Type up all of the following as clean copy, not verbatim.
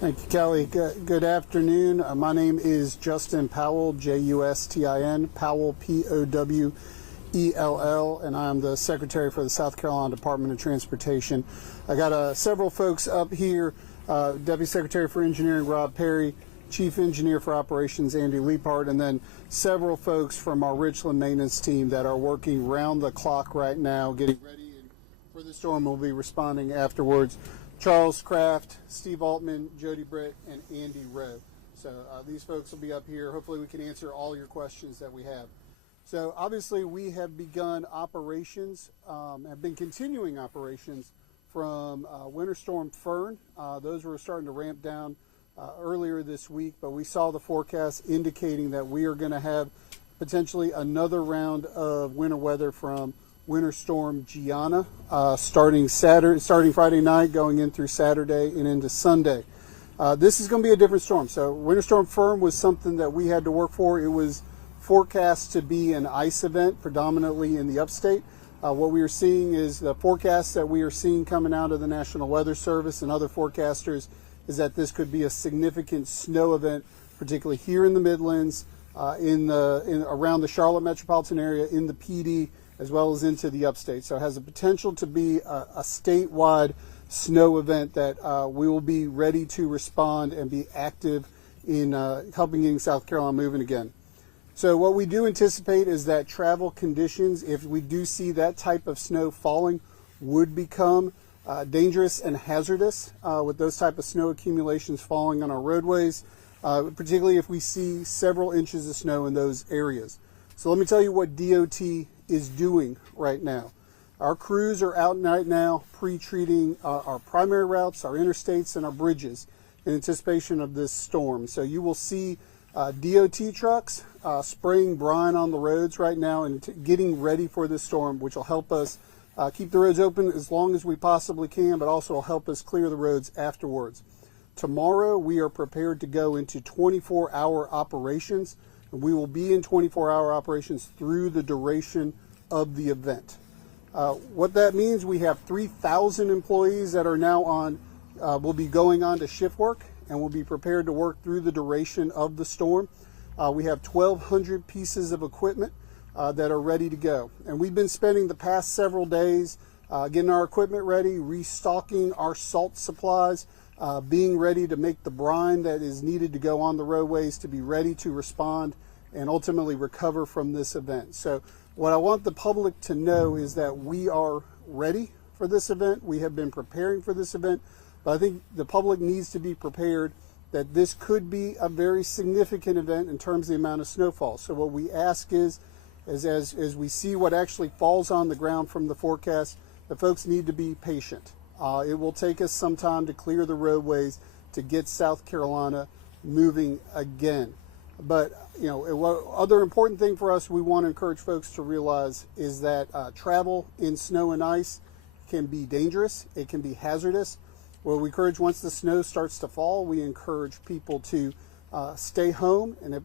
Thank you, Kelly. Good afternoon. My name is Justin Powell, Justin, Powell, Powell, and I'm the Secretary for the South Carolina Department of Transportation. I got several folks up here, Deputy Secretary for Engineering Rob Perry, Chief Engineer for Operations Andy Leapart, and then several folks from our Richland maintenance team that are working round the clock right now, getting ready for the storm. We'll be responding afterwards. Charles Kraft, Steve Altman, Jody Britt, and Andy Rowe. So these folks will be up here. Hopefully we can answer all your questions that we have. So obviously we have begun operations, have been continuing operations from Winter Storm Fern. Those were starting to ramp down earlier this week, but we saw the forecast indicating that we are going to have potentially another round of winter weather from Winter Storm Gianna, starting Friday night, going in through Saturday and into Sunday. This is going to be a different storm. So Winter Storm Fern was something that we had to work for. It was forecast to be an ice event, predominantly in the upstate. What we are seeing is the forecast that we are seeing coming out of the National Weather Service and other forecasters is that this could be a significant snow event, particularly here in the Midlands, around the Charlotte metropolitan area, in the PD, as well as into the upstate. So it has the potential to be a statewide snow event that we will be ready to respond and be active in helping getting South Carolina moving again. So what we do anticipate is that travel conditions, if we do see that type of snow falling, would become dangerous and hazardous with those type of snow accumulations falling on our roadways, particularly if we see several inches of snow in those areas. So let me tell you what DOT is doing right now. Our crews are out right now pre-treating our primary routes, our interstates, and our bridges in anticipation of this storm. So you will see DOT trucks spraying brine on the roads right now and getting ready for this storm, which will help us keep the roads open as long as we possibly can, but also will help us clear the roads afterwards. Tomorrow we are prepared to go into 24-hour operations, and we will be in 24-hour operations through the duration of the event. What that means, we have 3,000 employees that are now will be going on to shift work and will be prepared to work through the duration of the storm. We have 1,200 pieces of equipment that are ready to go. And we've been spending the past several days getting our equipment ready, restocking our salt supplies, being ready to make the brine that is needed to go on the roadways to be ready to respond and ultimately recover from this event. So what I want the public to know is that we are ready for this event. We have been preparing for this event, but I think the public needs to be prepared that this could be a very significant event in terms of the amount of snowfall. So what we ask is as we see what actually falls on the ground from the forecast, the folks need to be patient. It will take us some time to clear the roadways to get South Carolina moving again. But other important thing for us, we want to encourage folks to realize is that travel in snow and ice can be dangerous. It can be hazardous. Well, we encourage, once the snow starts to fall, we encourage people to stay home and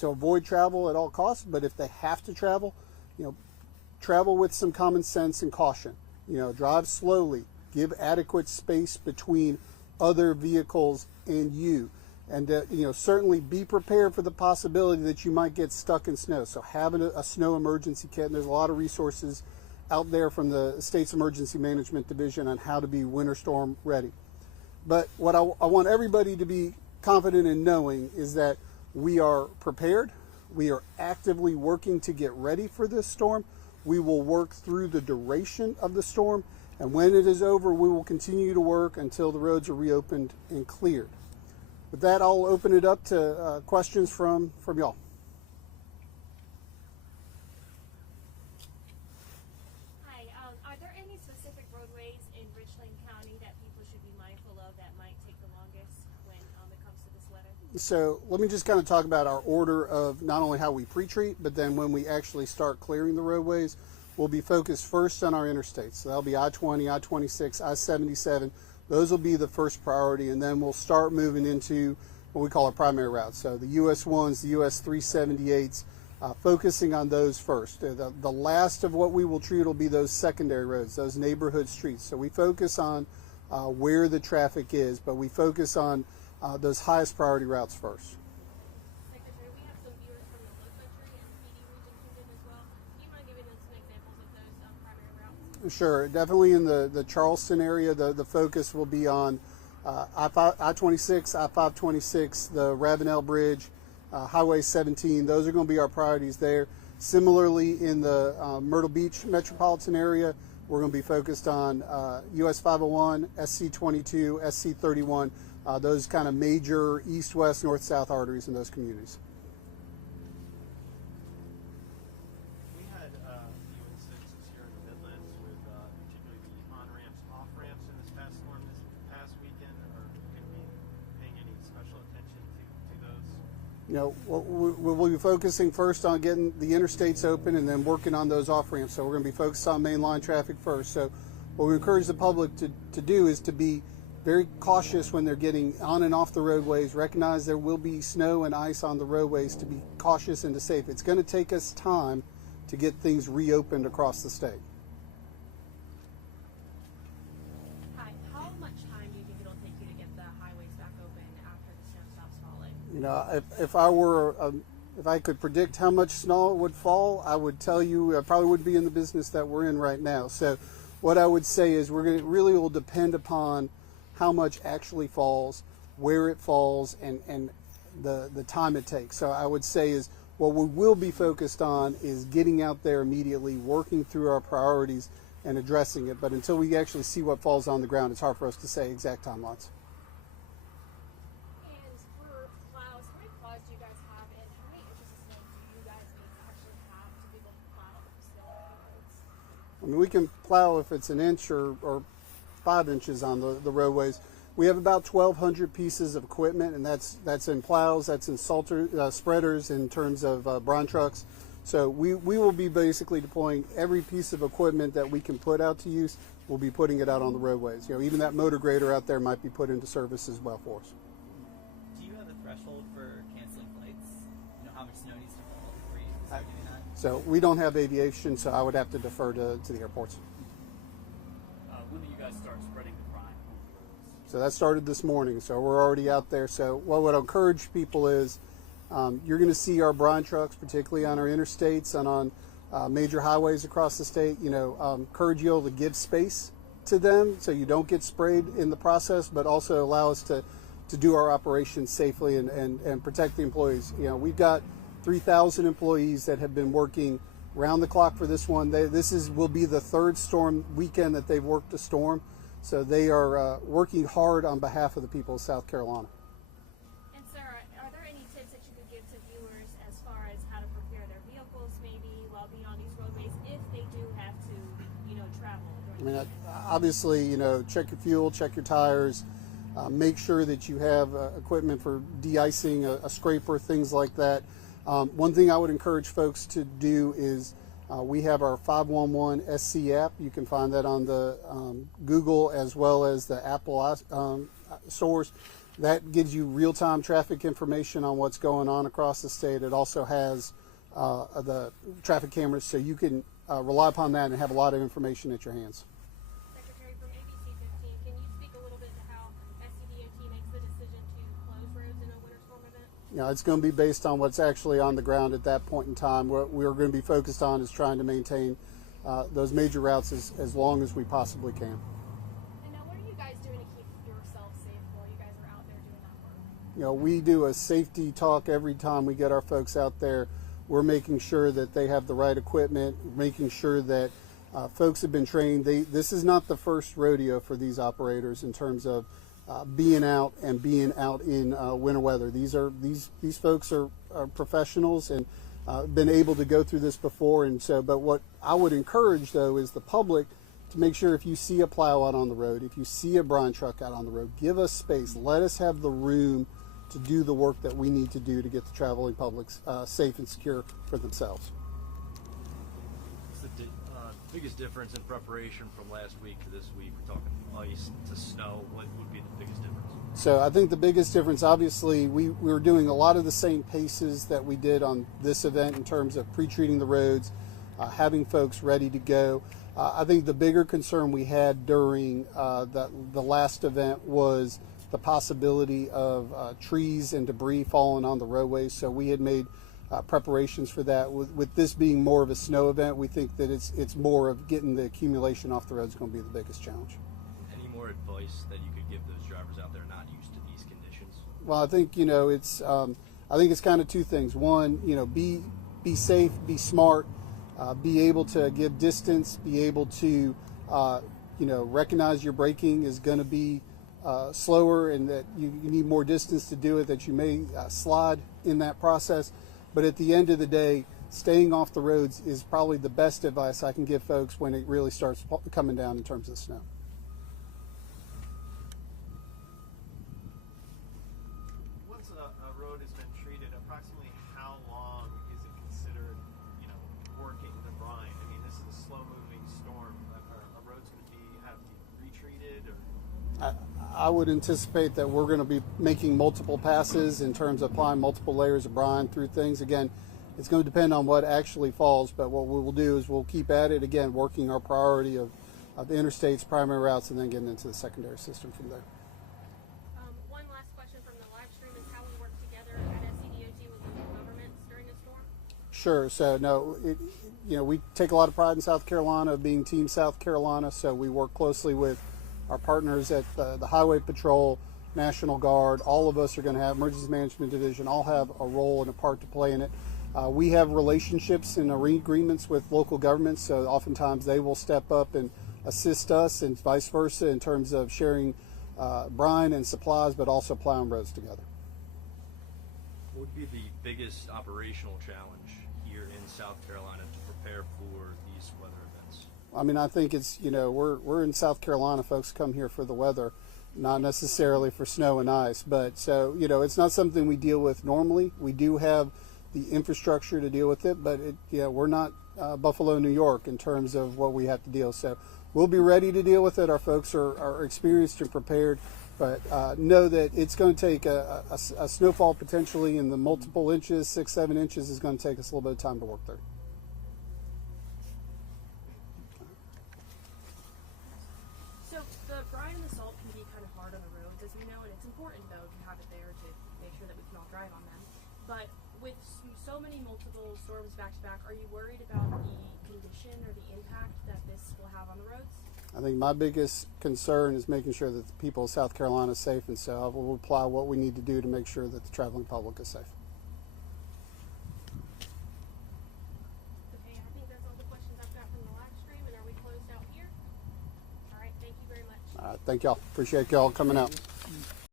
to avoid travel at all costs. But if they have to travel, travel with some common sense and caution. Drive slowly, give adequate space between other vehicles and you. And certainly be prepared for the possibility that you might get stuck in snow. So having a snow emergency kit, and there's a lot of resources out there from the state's emergency management division on how to be winter storm ready. But what I want everybody to be confident in knowing is that we are prepared. We are actively working to get ready for this storm. We will work through the duration of the storm, and when it is over, we will continue to work until the roads are reopened and cleared. With that, I'll open it up to questions from y'all. Hi, are there any specific roadways in Richland County that people should be mindful of that might take the longest when it comes to this weather? So let me just kind of talk about our order of not only how we pre-treat, but then when we actually start clearing the roadways. We'll be focused first on our interstates. So that'll be I-20, I-26, I-77. Those will be the first priority, and then we'll start moving into what we call our primary routes. So the US 1s, the US 378s, focusing on those first. The last of what we will treat will be those secondary roads, those neighborhood streets. So we focus on where the traffic is, but we focus on those highest priority routes first. Secretary, we have some viewers from the Low Country and PD region tuned in as well. Do you mind giving us some examples of those primary routes? Sure, definitely in the Charleston area, the focus will be on I-26, I-526, the Ravenel Bridge, Highway 17. Those are going to be our priorities there. Similarly, in the Myrtle Beach metropolitan area, we're going to be focused on US 501, SC22, SC31, those kind of major east-west, north-south arteries in those communities. We had a few instances here in the Midlands with particularly the on-ramps, off-ramps in this past storm this past weekend. Are going to be paying any special attention to those? You know, we'll be focusing first on getting the interstates open and then working on those off-ramps. So we're going to be focused on mainline traffic first. So what we encourage the public to do is to be very cautious when they're getting on and off the roadways. Recognize there will be snow and ice on the roadways, to be cautious and to safe. It's going to take us time to get things reopened across the state. Hi, how much time do you think it'll take you to get the highways back open after the snow stops falling? You know, if I could predict how much snow would fall, I would tell you I probably wouldn't be in the business that we're in right now. So what I would say is really will depend upon how much actually falls, where it falls, and the time it takes. So I would say is what we will be focused on is getting out there immediately, working through our priorities and addressing it. But until we actually see what falls on the ground, it's hard for us to say exact timelines. And for plows, how many plows do you guys have, and how many inches of snow do you guys need to actually have to be able to plow snow on the roads? I mean, we can plow if it's an inch or 5 inches on the roadways. We have about 1,200 pieces of equipment, and that's in plows, that's in spreaders, in terms of brine trucks. So we will be basically deploying every piece of equipment that we can put out to use. We'll be putting it out on the roadways. You know, even that motor grader out there might be put into service as well for us. Do you have a threshold for canceling flights? You know, how much snow needs to fall before you start doing that? So we don't have aviation, so I would have to defer to the airports. When do you guys start spreading the brine on the roads? So that started this morning, so we're already out there. So what I would encourage people is you're going to see our brine trucks, particularly on our interstates and on major highways across the state. You know, encourage you all to give space to them so you don't get sprayed in the process, but also allow us to do our operations safely and protect the employees. You know, we've got 3,000 employees that have been working round the clock for this one. Will be the third storm weekend that they've worked a storm. So they are working hard on behalf of the people of South Carolina. And Sarah, are there any tips that you could give to viewers as far as how to prepare their vehicles maybe while being on these roadways if they do have to, you know, travel? I mean, obviously, you know, check your fuel, check your tires, make sure that you have equipment for de-icing, a scraper, things like that. One thing I would encourage folks to do is we have our 511 SC app. You can find that on the Google as well as the Apple stores. That gives you real-time traffic information on what's going on across the state. It also has the traffic cameras, so you can rely upon that and have a lot of information at your hands. Secretary, from ABC 15, can you speak a little bit to how SCDOT makes the decision to close roads in a winter storm event? You know, it's going to be based on what's actually on the ground at that point in time. What we're going to be focused on is trying to maintain those major routes as long as we possibly can. And now, what are you guys doing to keep yourselves safe while you guys are out there doing that work? You know, we do a safety talk every time we get our folks out there. We're making sure that they have the right equipment, making sure that folks have been trained. This is not the first rodeo for these operators in terms of being out in winter weather. These folks are professionals and been able to go through this before. And so, but what I would encourage though is the public to make sure if you see a plow out on the road, if you see a brine truck out on the road, give us space. Let us have the room to do the work that we need to do to get the traveling public safe and secure for themselves. What's the biggest difference in preparation from last week to this week? We're talking ice to snow. What would be the biggest difference? So I think the biggest difference, obviously, we were doing a lot of the same paces that we did on this event in terms of pre-treating the roads, having folks ready to go. I think the bigger concern we had during the last event was the possibility of trees and debris falling on the roadways. So we had made preparations for that. With this being more of a snow event, we think that it's more of getting the accumulation off the road is going to be the biggest challenge. Any more advice that you could give those drivers out there not used to these conditions? Well, I think it's kind of two things. One, be safe, be smart, be able to give distance, be able to recognize your braking is going to be slower and that you need more distance to do it, that you may slide in that process. But at the end of the day, staying off the roads is probably the best advice I can give folks when it really starts coming down in terms of snow. Once a road has been treated, approximately how long is it considered, working the brine? I mean, this is a slow-moving storm. Are roads going to have to be retreated? Or? I would anticipate that we're going to be making multiple passes in terms of applying multiple layers of brine through things. Again, it's going to depend on what actually falls, but what we will do is we'll keep at it, again, working our priority of the interstates, primary routes, and then getting into the secondary system from there. One last question from the live stream is how we work together at SCDOT with local governments during a storm. Sure. So, no, we take a lot of pride in South Carolina, being Team South Carolina, so we work closely with our partners at the Highway Patrol, National Guard. All of us are going to have Emergency Management Division, all have a role and a part to play in it. We have relationships and agreements with local governments, so oftentimes they will step up and assist us and vice versa in terms of sharing brine and supplies, but also plowing roads together. What would be the biggest operational challenge here in South Carolina to prepare for these weather events? I mean, I think it's, we're in South Carolina, folks come here for the weather, not necessarily for snow and ice. But so, it's not something we deal with normally. We do have the infrastructure to deal with it, but we're not Buffalo, New York in terms of what we have to deal. So we'll be ready to deal with it. Our folks are experienced and prepared, but know that it's going to take a snowfall potentially in the multiple inches, 6-7 inches is going to take us a little bit of time to work through. So the brine and the salt can be kind of hard on the roads, as we know, and it's important though to have it there to make sure that we can all drive on them. But with so many multiple storms back to back, are you worried about the condition or the impact that this will have on the roads? I think my biggest concern is making sure that the people of South Carolina are safe, and so we'll apply what we need to do to make sure that the traveling public is safe. Okay, I think that's all the questions I've got from the live stream, and are we closed out here? All right, thank you very much. All right, thank y'all. Appreciate y'all coming out.